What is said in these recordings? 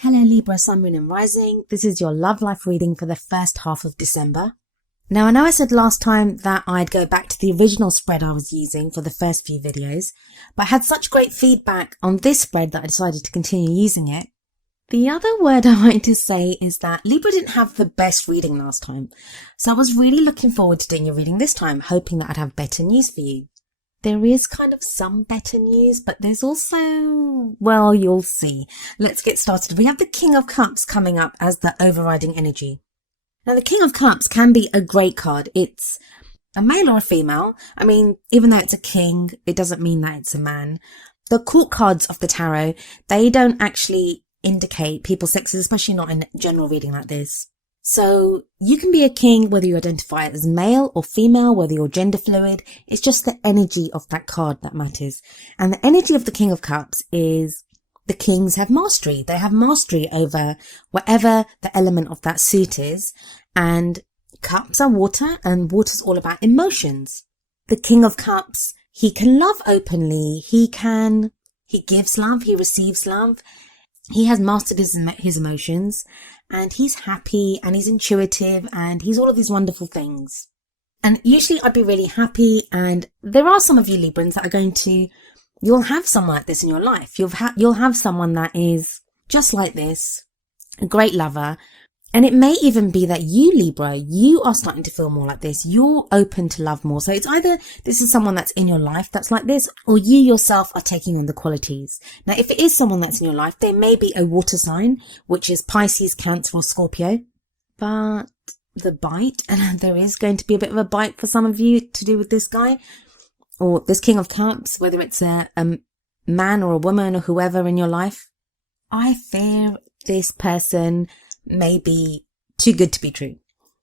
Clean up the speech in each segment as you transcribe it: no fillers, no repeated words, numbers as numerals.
Hello Libra, Sun, Moon and Rising. This is your love life reading for the first half of December. Now I know I said last time that I'd go back to the original spread I was using for the first few videos, but I had such great feedback on this spread that I decided to continue using it. The other word I wanted to say is that Libra didn't have the best reading last time, so I was really looking forward to doing your reading this time, hoping that I'd have better news for you. There is kind of some better news, but there's also, well, you'll see. Let's get started. We have the King of Cups coming up as the overriding energy. Now, the King of Cups can be a great card. It's a male or a female. I mean, even though it's a king, it doesn't mean that it's a man. The court cards of the tarot, they don't actually indicate people's sexes, especially not in general reading like this. So you can be a king whether you identify as male or female, whether you're gender fluid. It's just the energy of that card that matters. And the energy of the King of Cups is the kings have mastery. They have mastery over whatever the element of that suit is. And cups are water, and water's all about emotions. The King of Cups, he can love openly. He gives love. He receives love. He has mastered his emotions, and he's happy and he's intuitive and he's all of these wonderful things. And usually I'd be really happy, and there are some of you Librans that are you'll have someone like this in your life. You'll have someone that is just like this, a great lover. And it may even be that you, Libra, you are starting to feel more like this. You're open to love more. So it's either this is someone that's in your life that's like this, or you yourself are taking on the qualities. Now, if it is someone that's in your life, they may be a water sign, which is Pisces, Cancer or Scorpio. But the bite, and there is going to be a bit of a bite for some of you to do with this guy, or this King of Cups, whether it's a man or a woman or whoever in your life. I fear this person may be too good to be true.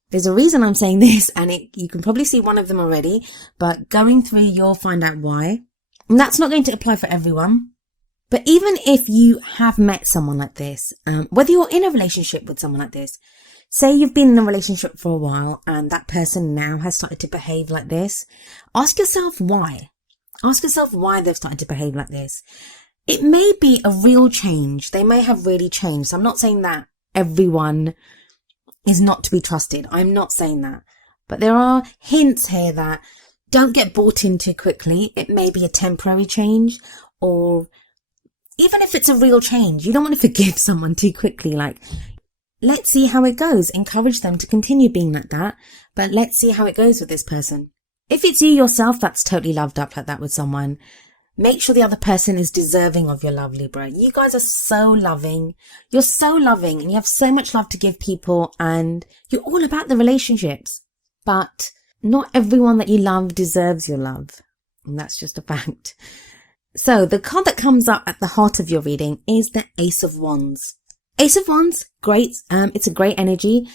There's a reason I'm saying this, and you can probably see one of them already, but going through, you'll find out why. And that's not going to apply for everyone. But even if you have met someone like this, whether you're in a relationship with someone like this, say you've been in a relationship for a while and that person now has started to behave like this, ask yourself why. Ask yourself why they've started to behave like this. It may be a real change. They may have really changed. So I'm not saying that everyone is not to be trusted. I'm not saying that. But there are hints here that don't get bought in too quickly. It may be a temporary change, or even if it's a real change, you don't want to forgive someone too quickly. Like, let's see how it goes. Encourage them to continue being like that, but let's see how it goes with this person. If it's you yourself that's totally loved up like that with someone, make sure the other person is deserving of your love, Libra. You guys are so loving. You're so loving and you have so much love to give people, and you're all about the relationships. But not everyone that you love deserves your love. And that's just a fact. So the card that comes up at the heart of your reading is the Ace of Wands. Ace of Wands, great. It's a great energy.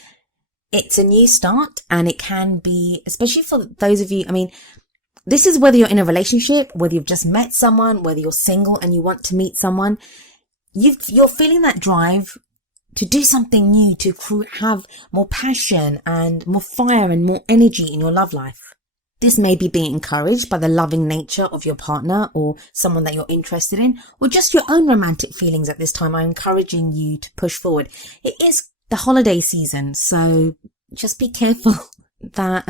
It's a new start, and it can be, especially for those of you, I mean, this is whether you're in a relationship, whether you've just met someone, whether you're single and you want to meet someone. You're feeling that drive to do something new, to have more passion and more fire and more energy in your love life. This may be being encouraged by the loving nature of your partner or someone that you're interested in, or just your own romantic feelings at this time are encouraging you to push forward. It is the holiday season, so just be careful that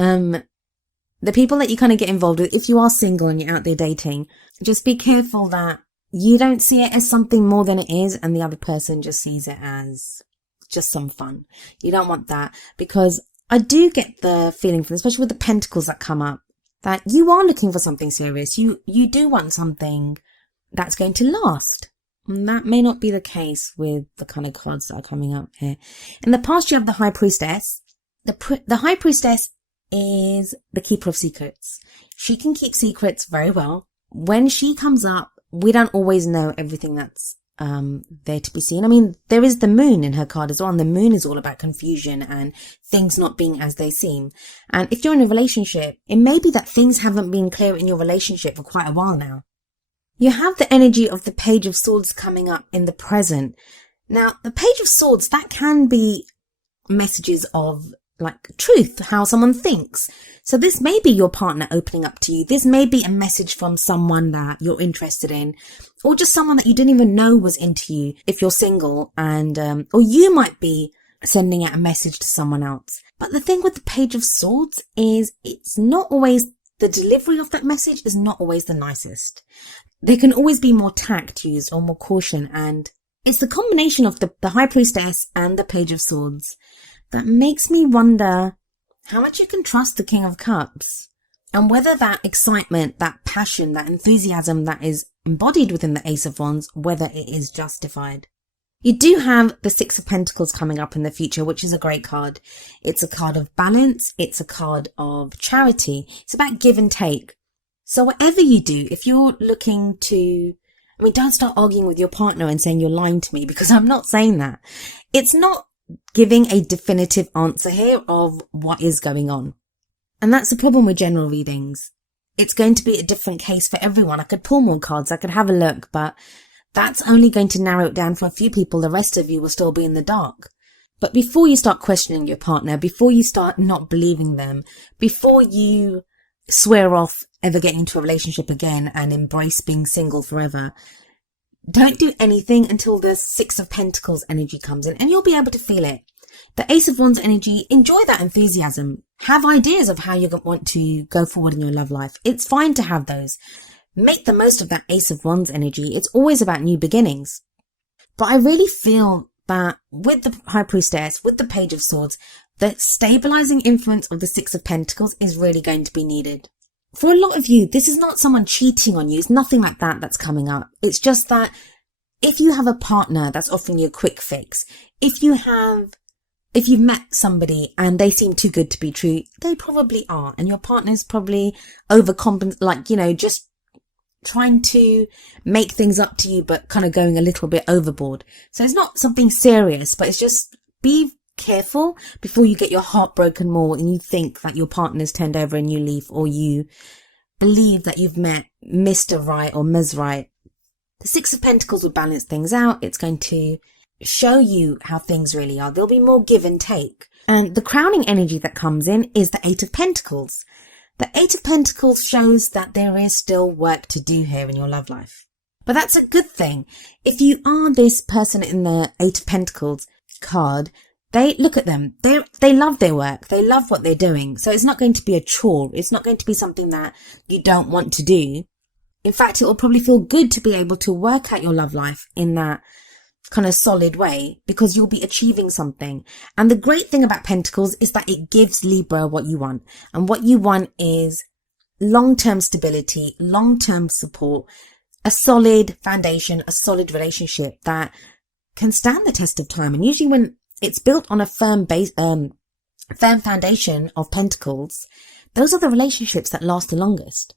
the people that you kind of get involved with, if you are single and you're out there dating, just be careful that you don't see it as something more than it is and the other person just sees it as just some fun. You don't want that, because I do get the feeling from, especially with the pentacles that come up, that you are looking for something serious. You do want something that's going to last. And that may not be the case with the kind of cards that are coming up here. In the past, you have the High Priestess. The High Priestess is the keeper of secrets. She can keep secrets very well. When she comes up, we don't always know everything that's there to be seen. I mean, there is the moon in her card as well, and the moon is all about confusion and things not being as they seem. And if you're in a relationship, it may be that things haven't been clear in your relationship for quite a while now. You have the energy of the Page of Swords coming up in the present. Now, the Page of Swords, that can be messages of like truth, how someone thinks. So this may be your partner opening up to you. This may be a message from someone that you're interested in, or just someone that you didn't even know was into you if you're single, and or you might be sending out a message to someone else. But the thing with the Page of Swords is it's not always, the delivery of that message is not always the nicest. There can always be more tact used or more caution, and it's the combination of the High Priestess and the Page of Swords that makes me wonder how much you can trust the King of Cups, and whether that excitement, that passion, that enthusiasm that is embodied within the Ace of Wands, whether it is justified. You do have the Six of Pentacles coming up in the future, which is a great card. It's a card of balance. It's a card of charity. It's about give and take. So whatever you do, if you're looking to, don't start arguing with your partner and saying you're lying to me, because I'm not saying that. It's not giving a definitive answer here of what is going on. And that's the problem with general readings. It's going to be a different case for everyone. I could pull more cards, I could have a look, but that's only going to narrow it down for a few people. The rest of you will still be in the dark. But before you start questioning your partner, before you start not believing them, before you swear off ever getting into a relationship again and embrace being single forever, don't do anything until the Six of Pentacles energy comes in, and you'll be able to feel it. The Ace of Wands energy, enjoy that enthusiasm. Have ideas of how you want to go forward in your love life. It's fine to have those. Make the most of that Ace of Wands energy. It's always about new beginnings. But I really feel that with the High Priestess, with the Page of Swords, the stabilizing influence of the Six of Pentacles is really going to be needed. For a lot of you, this is not someone cheating on you. It's nothing like that that's coming up. It's just that if you have a partner that's offering you a quick fix, if you've met somebody and they seem too good to be true, they probably are. And your partner's probably just trying to make things up to you, but kind of going a little bit overboard. So it's not something serious, but it's just be careful before you get your heart broken more and you think that your partner's turned over a new leaf, or you believe that you've met Mr. Right or Ms. Right. The Six of Pentacles will balance things out. It's going to show you how things really are. There'll be more give and take. And the crowning energy that comes in is the Eight of Pentacles. The Eight of Pentacles shows that there is still work to do here in your love life. But that's a good thing. If you are this person in the Eight of Pentacles card, they look at them. They love their work. They love what they're doing. So it's not going to be a chore. It's not going to be something that you don't want to do. In fact, it will probably feel good to be able to work out your love life in that kind of solid way, because you'll be achieving something. And the great thing about Pentacles is that it gives Libra what you want. And what you want is long-term stability, long-term support, a solid foundation, a solid relationship that can stand the test of time. And usually when it's built on a firm foundation of Pentacles, those are the relationships that last the longest.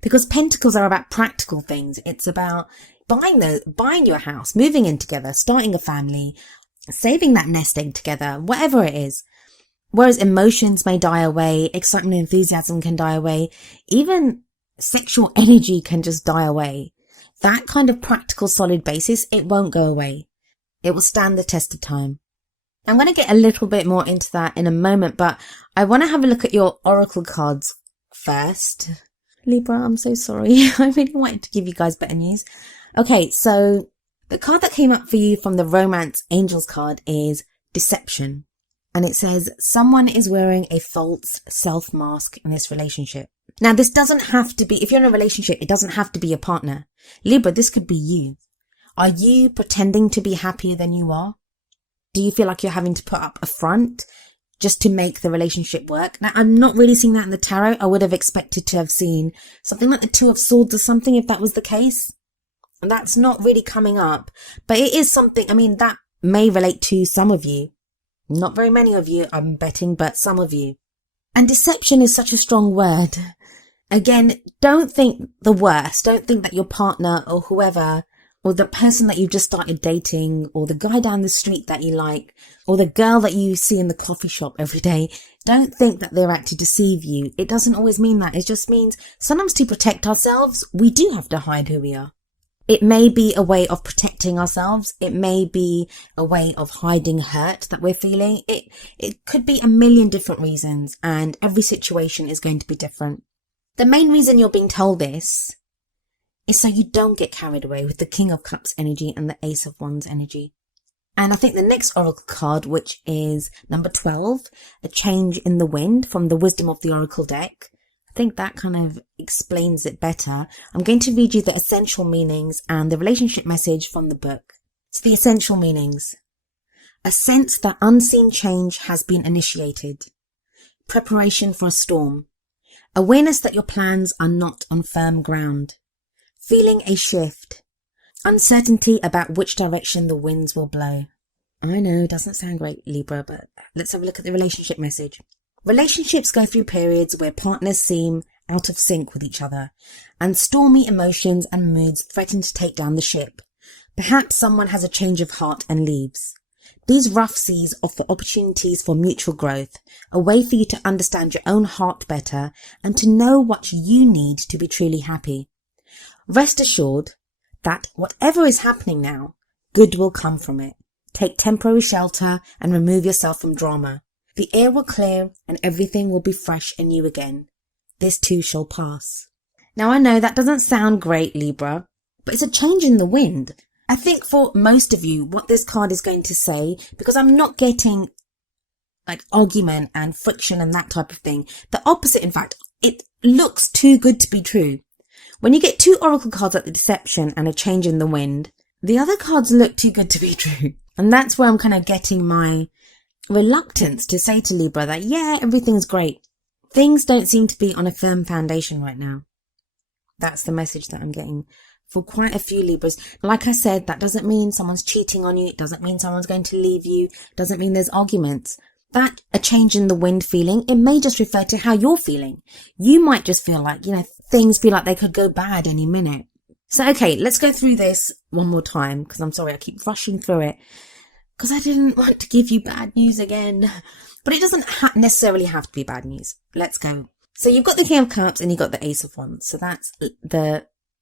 Because Pentacles are about practical things. It's about buying your house, moving in together, starting a family, saving that nest egg together, whatever it is. Whereas emotions may die away, excitement and enthusiasm can die away, even sexual energy can just die away. That kind of practical, solid basis, it won't go away. It will stand the test of time. I'm going to get a little bit more into that in a moment, but I want to have a look at your oracle cards first. Libra, I'm so sorry. I really wanted to give you guys better news. Okay, so the card that came up for you from the Romance Angels card is Deception. And it says, someone is wearing a false self mask in this relationship. Now, this doesn't have to be, if you're in a relationship, it doesn't have to be your partner. Libra, this could be you. Are you pretending to be happier than you are? Do you feel like you're having to put up a front just to make the relationship work? Now, I'm not really seeing that in the tarot. I would have expected to have seen something like the Two of Swords or something if that was the case. And that's not really coming up. But it is something, that may relate to some of you. Not very many of you, I'm betting, but some of you. And deception is such a strong word. Again, don't think the worst. Don't think that your partner or whoever, or the person that you've just started dating, or the guy down the street that you like, or the girl that you see in the coffee shop every day, don't think that they're out to deceive you. It doesn't always mean that. It just means sometimes to protect ourselves, we do have to hide who we are. It may be a way of protecting ourselves. It may be a way of hiding hurt that we're feeling. It could be a million different reasons, and every situation is going to be different. The main reason you're being told this is so you don't get carried away with the King of Cups energy and the Ace of Wands energy. And I think the next oracle card, which is number 12, a change in the wind from the Wisdom of the Oracle deck, I think that kind of explains it better. I'm going to read you the essential meanings and the relationship message from the book. So the essential meanings: a sense that unseen change has been initiated, preparation for a storm, awareness that your plans are not on firm ground, feeling a shift, uncertainty about which direction the winds will blow. I know, it doesn't sound great, Libra, but let's have a look at the relationship message. Relationships go through periods where partners seem out of sync with each other, and stormy emotions and moods threaten to take down the ship. Perhaps someone has a change of heart and leaves. These rough seas offer opportunities for mutual growth, a way for you to understand your own heart better and to know what you need to be truly happy. Rest assured that whatever is happening now, good will come from it. Take temporary shelter and remove yourself from drama. The air will clear and everything will be fresh and new again. This too shall pass. Now I know that doesn't sound great, Libra, but it's a change in the wind. I think for most of you, what this card is going to say, because I'm not getting like argument and friction and that type of thing. The opposite, in fact, it looks too good to be true. When you get two oracle cards like the Deception and a change in the wind, the other cards look too good to be true. And that's where I'm kind of getting my reluctance to say to Libra that, yeah, everything's great. Things don't seem to be on a firm foundation right now. That's the message that I'm getting for quite a few Libras. Like I said, that doesn't mean someone's cheating on you. It doesn't mean someone's going to leave you. It doesn't mean there's arguments. That a change in the wind feeling, it may just refer to how you're feeling. You might just feel like, things feel like they could go bad any minute. So, okay, let's go through this one more time, because I'm sorry, I keep rushing through it, because I didn't want to give you bad news again. But it doesn't necessarily have to be bad news. Let's go. So you've got the King of Cups and you've got the Ace of Wands. So that's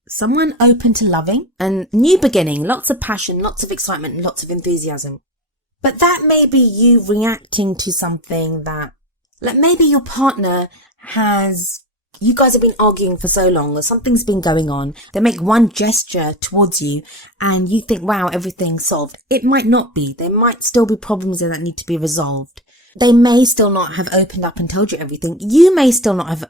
someone open to loving and new beginning, lots of passion, lots of excitement, lots of enthusiasm. But that may be you reacting to something that, like maybe your partner you guys have been arguing for so long or something's been going on. They make one gesture towards you and you think, wow, everything's solved. It might not be. There might still be problems there that need to be resolved. They may still not have opened up and told you everything. You may still not have,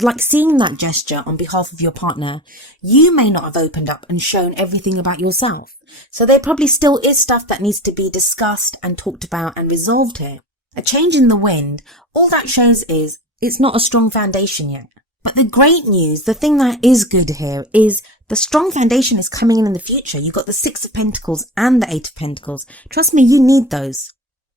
like seeing that gesture on behalf of your partner, you may not have opened up and shown everything about yourself. So there probably still is stuff that needs to be discussed and talked about and resolved here. A change in the wind, all that shows is it's not a strong foundation yet. But the great news, the thing that is good here is the strong foundation is coming in the future. You've got the Six of Pentacles and the Eight of Pentacles. Trust me, you need those.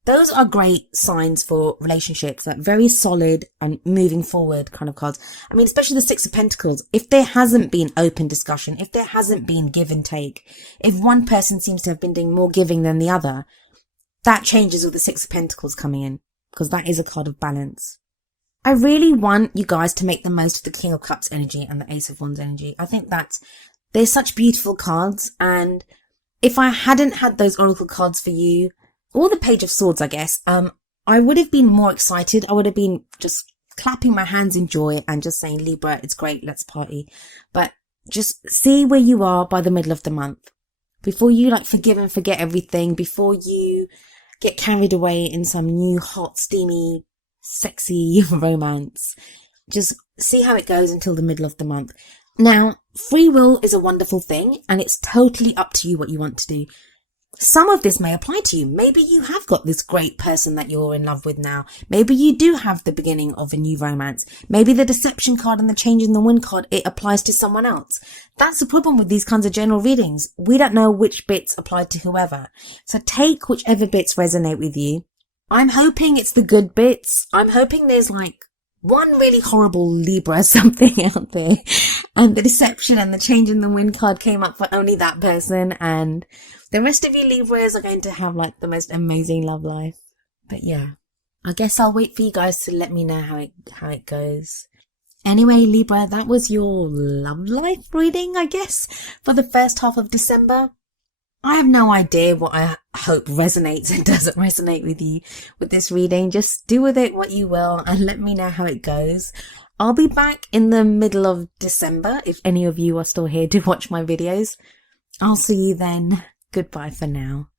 Those are great signs for relationships, like very solid and moving forward kind of cards. I mean, especially the Six of Pentacles. If there hasn't been open discussion, if there hasn't been give and take, if one person seems to have been doing more giving than the other, that changes with the Six of Pentacles coming in, because that is a card of balance. I really want you guys to make the most of the King of Cups energy and the Ace of Wands energy. I think they're such beautiful cards. And if I hadn't had those oracle cards for you, or the Page of Swords, I guess, I would have been more excited. I would have been just clapping my hands in joy and just saying, Libra, it's great, let's party. But just see where you are by the middle of the month. Before you forgive and forget everything, before you get carried away in some new hot, steamy, sexy romance. Just see how it goes until the middle of the month. Now, free will is a wonderful thing and it's totally up to you what you want to do. Some of this may apply to you. Maybe you have got this great person that you're in love with now. Maybe you do have the beginning of a new romance. Maybe the Deception card and the Change in the Wind card, it applies to someone else. That's the problem with these kinds of general readings. We don't know which bits apply to whoever. So take whichever bits resonate with you. I'm hoping it's the good bits. I'm hoping there's one really horrible Libra something out there. And the Deception and the Change in the Wind card came up for only that person. And the rest of you Libras are going to have the most amazing love life. But yeah, I guess I'll wait for you guys to let me know how it goes. Anyway, Libra, that was your love life reading, I guess, for the first half of December. I have no idea what I hope resonates and doesn't resonate with you with this reading. Just do with it what you will and let me know how it goes. I'll be back in the middle of December if any of you are still here to watch my videos. I'll see you then. Goodbye for now.